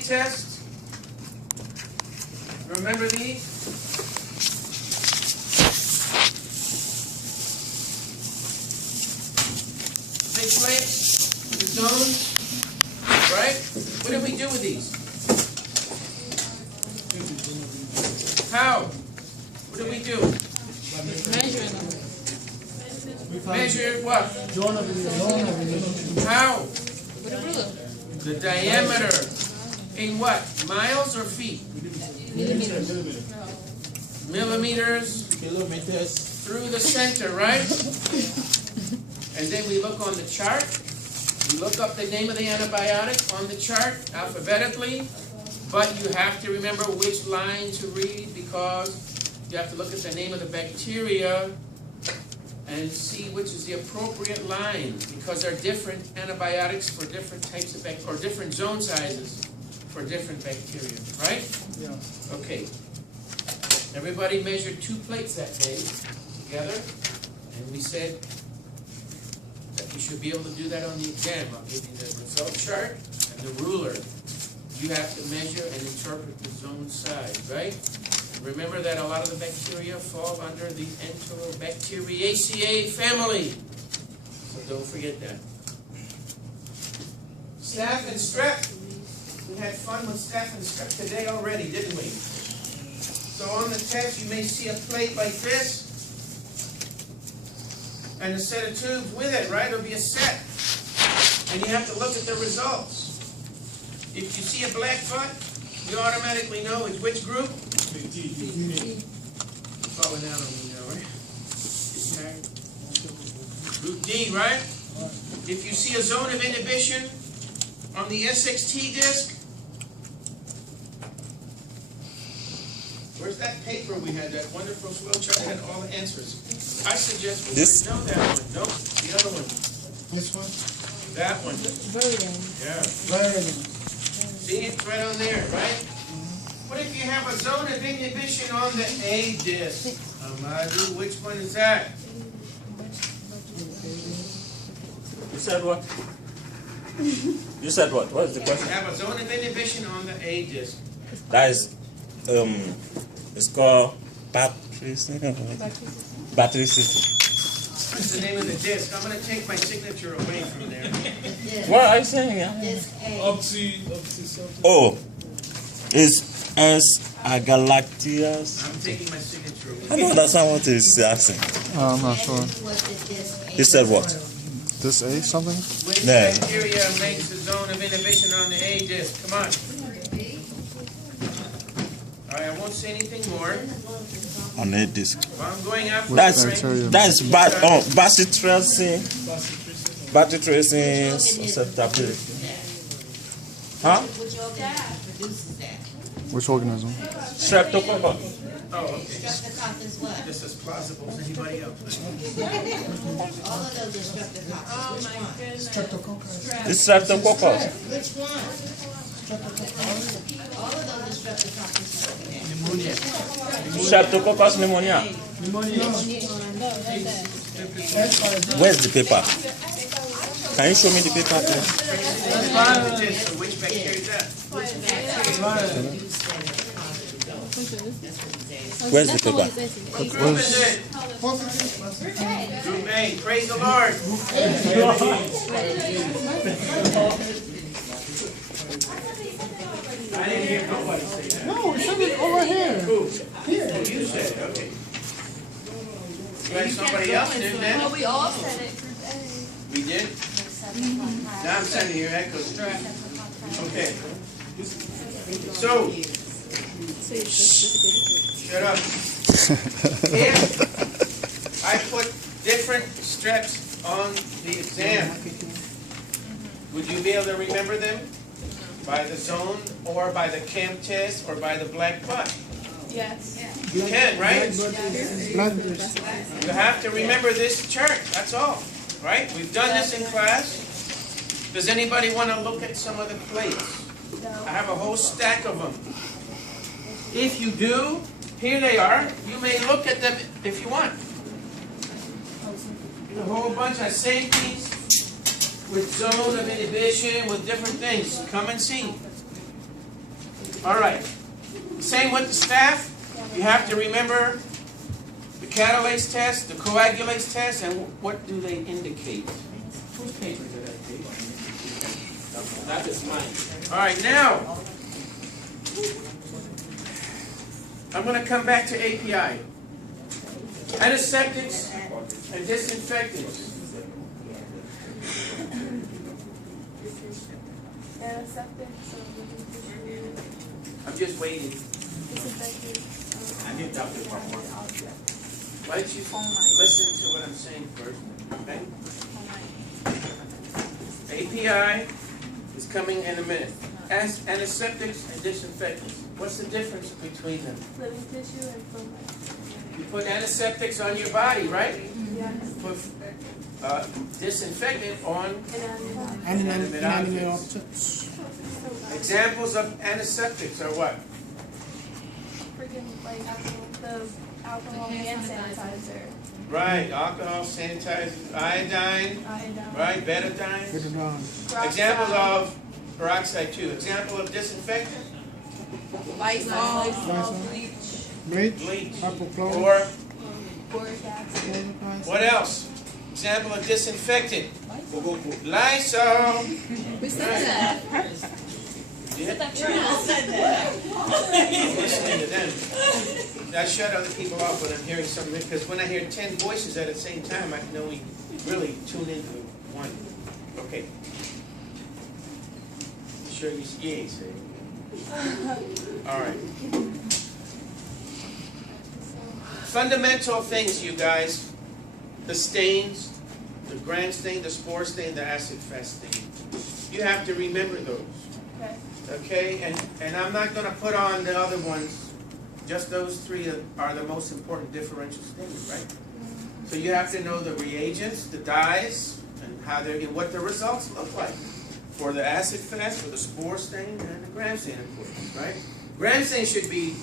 test. Remember these? Big plates, the zones, right? What did we do with these? How? What did we do? Measuring them. Measure what? How? With a ruler. The diameter. In what? Miles or feet? Millimeters. Millimeters Kilometers. through the center, right? And then we look on the chart. We look up the name of the antibiotic on the chart alphabetically. But you have to remember which line to read because you have to look at the name of the bacteria and see which is the appropriate line because there are different antibiotics for different types of bacteria or different zone sizes for different bacteria, right? Yeah. Okay. Everybody measured 2 plates that day together, and we said that you should be able to do that on the exam. I'll give you the result chart and the ruler. You have to measure and interpret the zone size, right? Remember that a lot of the bacteria fall under the Enterobacteriaceae family. So don't forget that. Staph and strep. We had fun with staph and strep today already, didn't we? So on the test, you may see a plate like this and a set of tubes with it, right? It'll be a set. And you have to look at the results. If you see a black butt, you automatically know it's which group? Falling out on me now, right? Group D, right? If you see a zone of inhibition on the SXT disc, where's that paper we had, that wonderful flow chart that had all the answers? I suggest we know that one. No, the other one. This one? That one. Verdin. Yeah. Verdin. See, it's right on there, right? What if you have a zone of inhibition on the A disc? Amadu, which one is that? You said what? You said what? What is the You question? have a zone of inhibition on the A disc. That is, it's called battery system. Battery system. What's the name of the disc? I'm going to take my signature away from there. What are you saying? Yeah? Up to something. Oh, it's S agalactias. I'm taking my signature away. I don't understand what he's asking. I'm not sure. He said what? This A something? Which Yeah. bacteria makes the zone of inhibition on the A disc? Come on. All right, I won't say anything more. On a disc. Well, I'm going after That's bacteria? bacitracin. Bacitracin susceptibility. Huh? Which organism produces that? Which organism? Streptococcus. Oh, okay. Streptococcus is what? Just as plausible as anybody else. All of those are streptococcus. Which one? It's streptococcus. Which one? All of those are streptococcus. Streptococcus pneumonia. Where's the paper? Can you show me the paper, please? So which bacteria is that? Where's the paper? What group is it? Group A. Praise the Lord. I didn't hear nobody say that. No, it should be over here. Who? Here. You said it. Okay. You had somebody else did that? No, we all said it. We did? Now I'm sending you echoes. Okay. So, shut up. If I put different streps on the exam, would you be able to remember them? By the zone, or by the camp test, or by the black butt? Yes. You can, right? You have to remember this chart, that's all. Right? We've done this in class. Does anybody want to look at some of the plates? I have a whole stack of them. If you do, here they are. You may look at them if you want. A whole bunch of same piece with zone of inhibition, with different things. Come and see. All right. Same with the staph. You have to remember the catalase test, the coagulase test, and what do they indicate? Whose paper did I take? That is mine. All right, now I'm going to come back to API. Antiseptics and disinfectants. I'm just waiting. Why don't you listen to what I'm saying first? Okay? API is coming in a minute. Antiseptics and disinfectants. What's the difference between them? Living tissue and foam. You put antiseptics on your body, right? Yes. Put disinfectant on. Inanimate objects. Examples of antiseptics are what? Freaking like the alcohol hand sanitizer. Right, alcohol, sanitizer, iodine, right, betadine. Examples of peroxide too. Example of disinfectant? Lysol. Bleach. Hypochlorite. Or Boric acid. what else? Example of disinfectant? Lysol. Who said that? Yeah. I'm listening to them. I shut other people off when I'm hearing something, because when I hear 10 voices at the same time, I can only really tune into one. Okay. Sure you ain't saying. All right. Fundamental things, you guys. The stains, the gram stain, the spore stain, the acid fast stain. You have to remember those. Okay. Okay, and I'm not going to put on the other ones. Just those three are the most important differential stains, right? So you have to know the reagents, the dyes, and how they're what the results look like for the acid fast, for the spore stain, and the gram stain, of course, right? Gram stain should be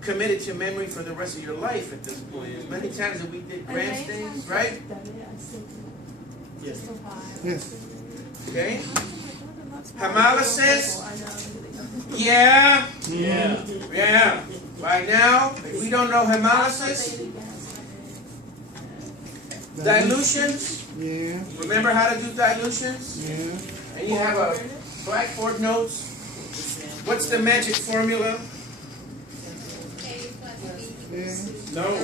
committed to memory for the rest of your life at this point. As many times that we did gram stains, right? Yes. Okay. Hemolysis. Yeah. By now, if we don't know hemolysis, dilutions. Yeah. Remember how to do dilutions? Yeah. And you have a blackboard notes. What's the magic formula? Yeah. No.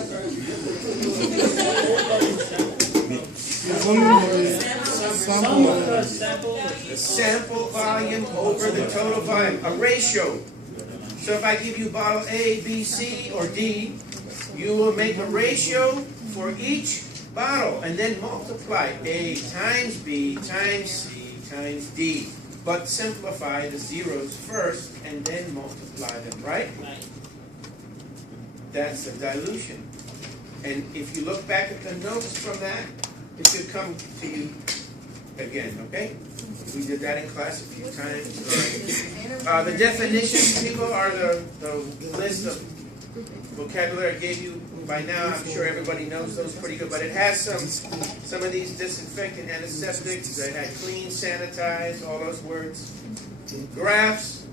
The sample volume over the total volume, a ratio. So if I give you bottle A, B, C, or D, you will make a ratio for each bottle and then multiply A times B times C times D. But simplify the zeros first and then multiply them, right? That's a dilution. And if you look back at the notes from that, it should come to you again, okay? We did that in class a few times. The definitions, people, are the list of vocabulary I gave you. By now, I'm sure everybody knows those pretty good, but it has some of these disinfectant antiseptics that had clean, sanitize, all those words. Graphs,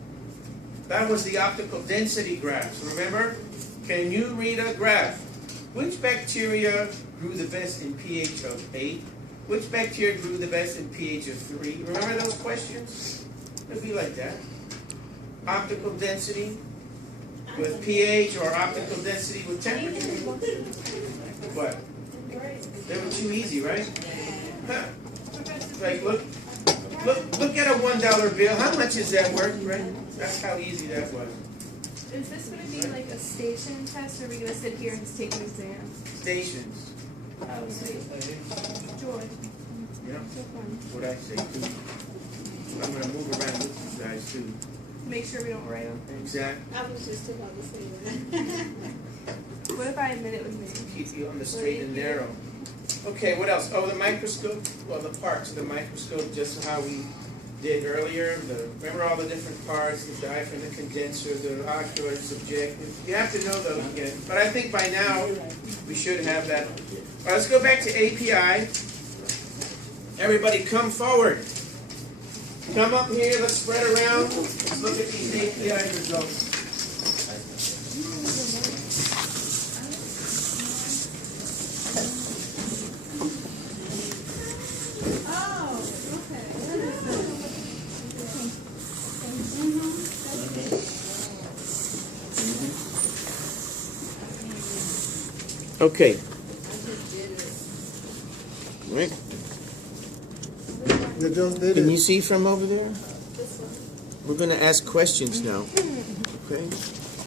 that was the optical density graphs, remember? Can you read a graph? Which bacteria grew the best in pH of 8? Which bacteria grew the best in pH of 3? Remember those questions? It'd be like that. Optical density with pH or optical density with temperature. What? They were too easy, right? Huh. Like, look at a $1 bill. How much is that worth, right? That's how easy that was. Is this going to be like a station test, or are we going to sit here and just take an exam? Stations. Oh, sweet. Joy. Yeah. So fun. What I say too. I'm gonna move around with you guys too. Make sure we don't write on things. Exactly. I was just about to say that. What if I admit it was me? Keep you on the straight and narrow. Okay, what else? Oh, the microscope. Well, the parts of the microscope, just how we did earlier. Remember all the different parts, the diaphragm, the condenser, the ocular, subjective. You have to know those again. But I think by now we should have that. All right, let's go back to API. Everybody come forward. Come up here, let's spread around. Let's look at these API results. Okay. Right. They just did Can it. you see from over there? We're going to ask questions now. Okay.